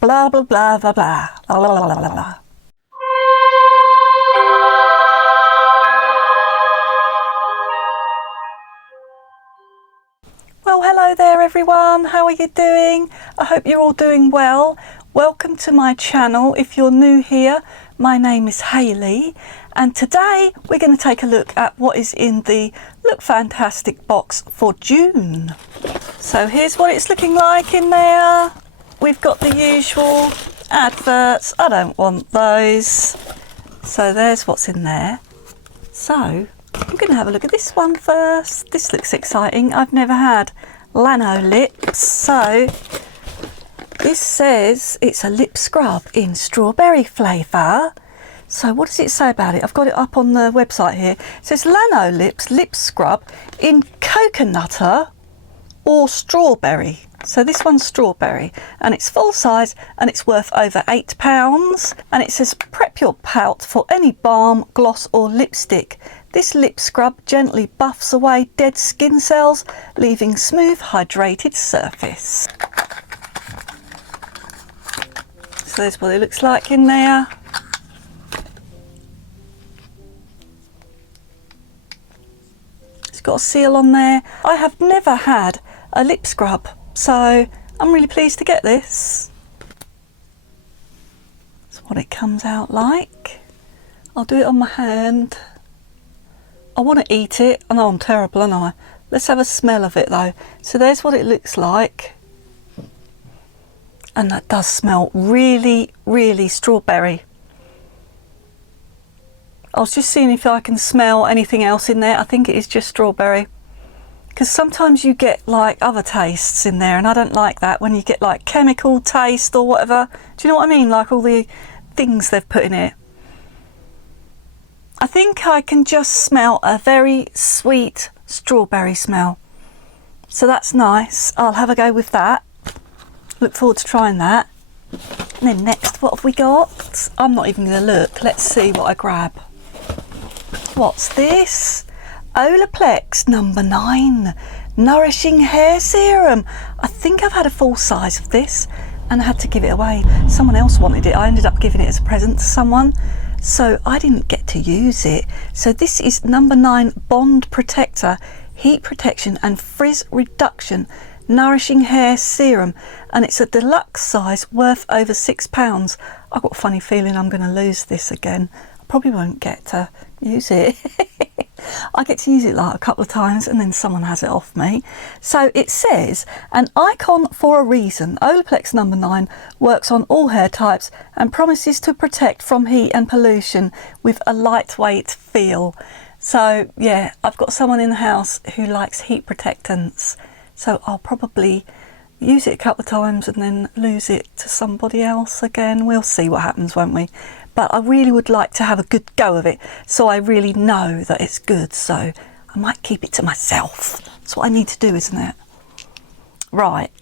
blah, blah, blah, blah, blah, la, la, la, la, la. Well, hello there everyone, how are you doing? I hope you're all doing well. Welcome to my channel. If you're new here, my name is Hayley, and today we're going to take a look at what is in the Lookfantastic box for June. So here's what it's looking like in there. We've got the usual adverts. I don't want those. So there's what's in there. So I'm going to have a look at this one first. This looks exciting. I've never had Lano lips. So this says it's a lip scrub in strawberry flavour. So what does it say about it? I've got it up on the website here. It says Lano lips lip scrub in coconutter or strawberry. So this one's strawberry, and it's full size and it's worth over £8. And it says prep your palette for any balm, gloss or lipstick. This lip scrub gently buffs away dead skin cells, leaving smooth hydrated surface. So there's what it looks like in there. It's got a seal on there. I have never had a lip scrub, so I'm really pleased to get this. That's what it comes out like. I'll do it on my hand. I want to eat it. I know I'm terrible, aren't I? Let's have a smell of it though. So there's what it looks like. And that does smell really, really strawberry. I was just seeing if I can smell anything else in there. I think it is just strawberry. Because sometimes you get like other tastes in there, and I don't like that when you get like chemical taste or whatever. Do you know what I mean? Like all the things they've put in it. I think I can just smell a very sweet strawberry smell. So that's nice. I'll have a go with that. Look forward to trying that. And then next, what have we got? I'm not even going to look. Let's see what I grab. What's this? Olaplex number 9 Nourishing Hair Serum. I think I've had a full size of this and I had to give it away. Someone else wanted it. I ended up giving it as a present to someone, so I didn't get to use it. So this is number 9 Bond Protector, Heat Protection and Frizz Reduction Nourishing Hair Serum, and it's a deluxe size worth over £6. I've got a funny feeling I'm going to lose this again. I probably won't get to use it. I get to use it like a couple of times and then someone has it off me. So it says, an icon for a reason, Olaplex number 9 works on all hair types and promises to protect from heat and pollution with a lightweight feel. So yeah, I've got someone in the house who likes heat protectants. So I'll probably use it a couple of times and then lose it to somebody else again. We'll see what happens, won't we? But I really would like to have a good go of it, so I really know that it's good. So I might keep it to myself. That's what I need to do, isn't it? Right.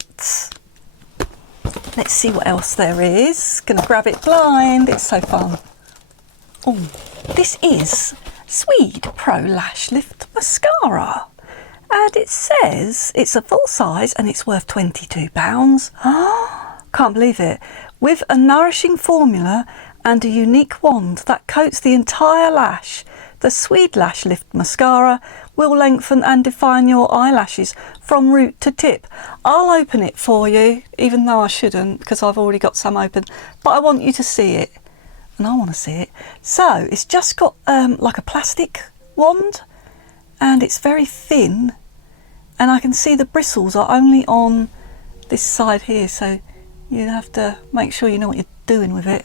Let's see what else there is. Gonna grab it blind. It's so fun. Oh, this is Swede Pro Lash Lift Mascara. And it says it's a full size and it's worth £22. Can't believe it. With a nourishing formula and a unique wand that coats the entire lash, the Swede Lash Lift Mascara will lengthen and define your eyelashes from root to tip. I'll open it for you, even though I shouldn't because I've already got some open, but I want you to see it and I want to see it. So it's just got like a plastic wand, and it's very thin, and I can see the bristles are only on this side here, so you'd have to make sure you know what you're doing with it,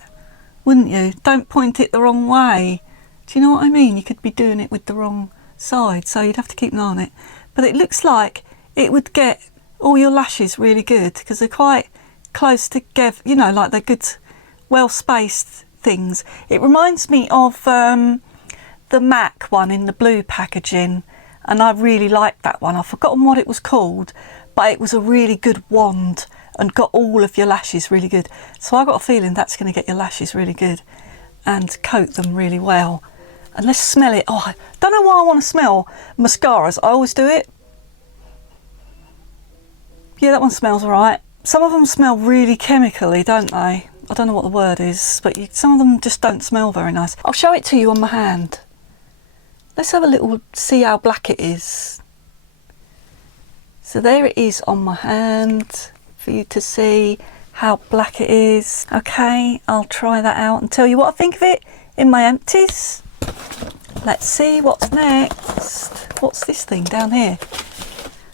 wouldn't you? Don't point it the wrong way. Do you know what I mean? You could be doing it with the wrong side, so you'd have to keep an eye on it. But it looks like it would get all your lashes really good because they're quite close together, you know, like they're good, well-spaced things. It reminds me of the MAC one in the blue packaging, and I really liked that one. I've forgotten what it was called, but it was a really good wand and got all of your lashes really good. So I got a feeling that's going to get your lashes really good and coat them really well. And let's smell it. Oh, I don't know why I want to smell mascaras. I always do it. Yeah, that one smells all right. some of them smell really chemically, don't they? I don't know what the word is, but some of them just don't smell very nice. I'll show it to you on my hand. Let's have a little, see how black it is. So there it is on my hand for you to see how black it is. Okay, I'll try that out and tell you what I think of it in my empties. Let's see what's next. What's this thing down here?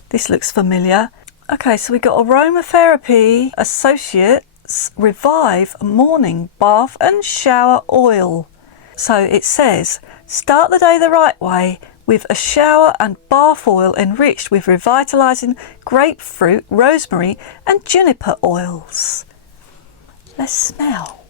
This looks familiar. Okay, so we got Aromatherapy Associates Revive Morning Bath and Shower Oil. So it says, start the day the right way with a shower and bath oil enriched with revitalising grapefruit, rosemary and juniper oils. Let's smell.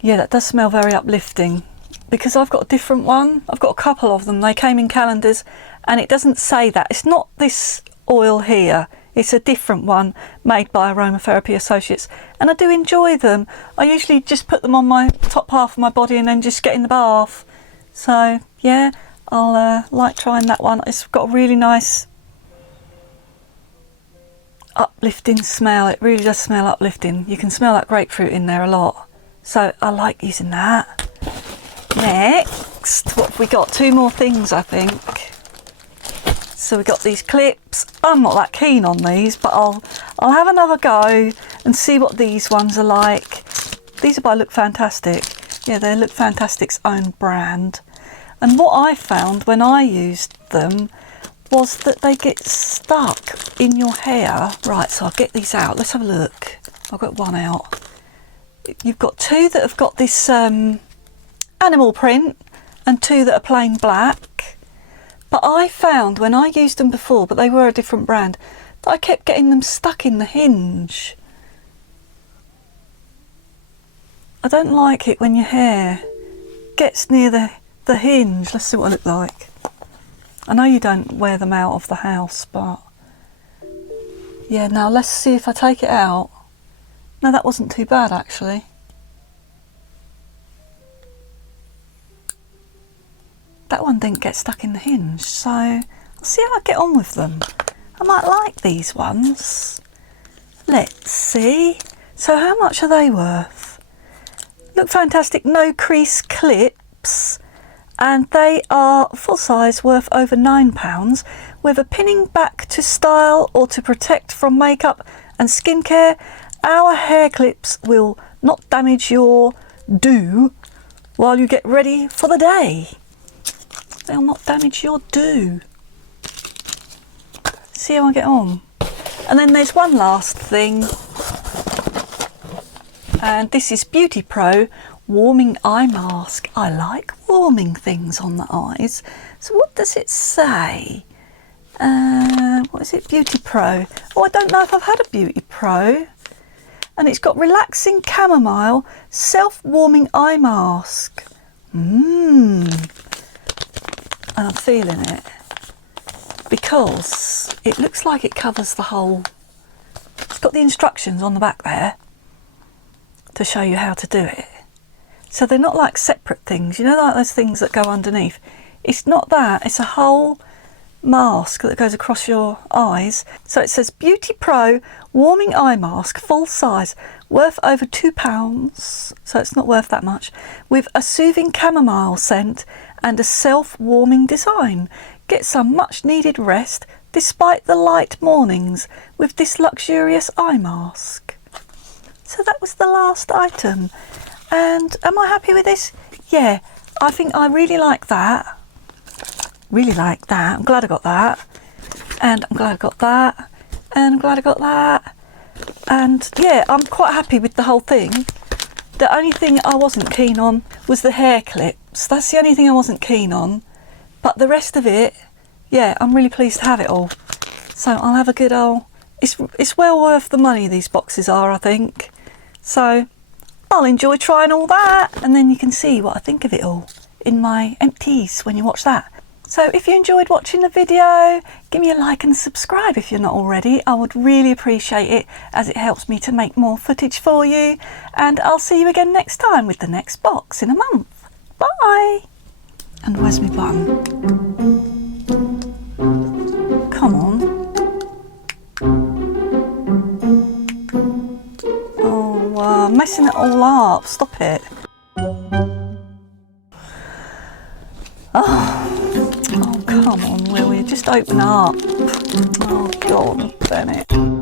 Yeah, that does smell very uplifting. Because I've got a different one. I've got a couple of them. They came in calendars and it doesn't say that. It's not this oil here. It's a different one made by Aromatherapy Associates. And I do enjoy them. I usually just put them on my top half of my body and then just get in the bath. So, yeah, I'll like trying that one. It's got a really nice uplifting smell. It really does smell uplifting. You can smell that grapefruit in there a lot. So I like using that. Next, what have we got? Two more things, I think. So we got these clips. I'm not that keen on these, but I'll have another go and see what these ones are like. These are by Lookfantastic. Yeah, they're Lookfantastic's own brand. And what I found when I used them was that they get stuck in your hair. Right, so I'll get these out. Let's have a look. I've got one out. You've got two that have got this animal print and two that are plain black. But I found when I used them before, but they were a different brand, that I kept getting them stuck in the hinge. I don't like it when your hair gets near the hinge. Let's see what I look like. I know you don't wear them out of the house, but yeah, now let's see if I take it out. No, that wasn't too bad actually. That one didn't get stuck in the hinge, so I'll see how I get on with them. I might like these ones. Let's see. So how much are they worth? Lookfantastic No Crease Clips, and they are full size, worth over £9, with a pinning back to style or to protect from makeup and skincare. Our hair clips will not damage your do while you get ready for the day. They'll not damage your do. See how I get on. And then there's one last thing. And this is Beauty Pro Warming Eye Mask. I like warming things on the eyes. So what does it say? What is it? Beauty Pro. Oh, I don't know if I've had a Beauty Pro. And it's got relaxing chamomile self-warming eye mask. And I'm feeling it because it looks like it covers the whole. It's got the instructions on the back there to show you how to do it. So they're not like separate things, you know, like those things that go underneath. It's not that, it's a whole mask that goes across your eyes. So it says Beauty Pro Warming Eye Mask, full size, worth over £2, so it's not worth that much, with a soothing chamomile scent and a self-warming design. Get some much needed rest despite the light mornings with this luxurious eye mask. So that was the last item. And am I happy with this? Yeah, I think I really like that. Really like that. I'm glad I got that. And I'm glad I got that. And I'm glad I got that. And yeah, I'm quite happy with the whole thing. The only thing I wasn't keen on was the hair clips. That's the only thing I wasn't keen on. But the rest of it, yeah, I'm really pleased to have it all. So I'll have a good old... It's well worth the money these boxes are, I think. So I'll enjoy trying all that. And then you can see what I think of it all in my empties when you watch that. So if you enjoyed watching the video, give me a like and subscribe if you're not already. I would really appreciate it, as it helps me to make more footage for you. And I'll see you again next time with the next box in a month. Bye! And where's my button? messing it all up. Stop it. Oh, come on, will you? Just open up. Oh, God, damn it.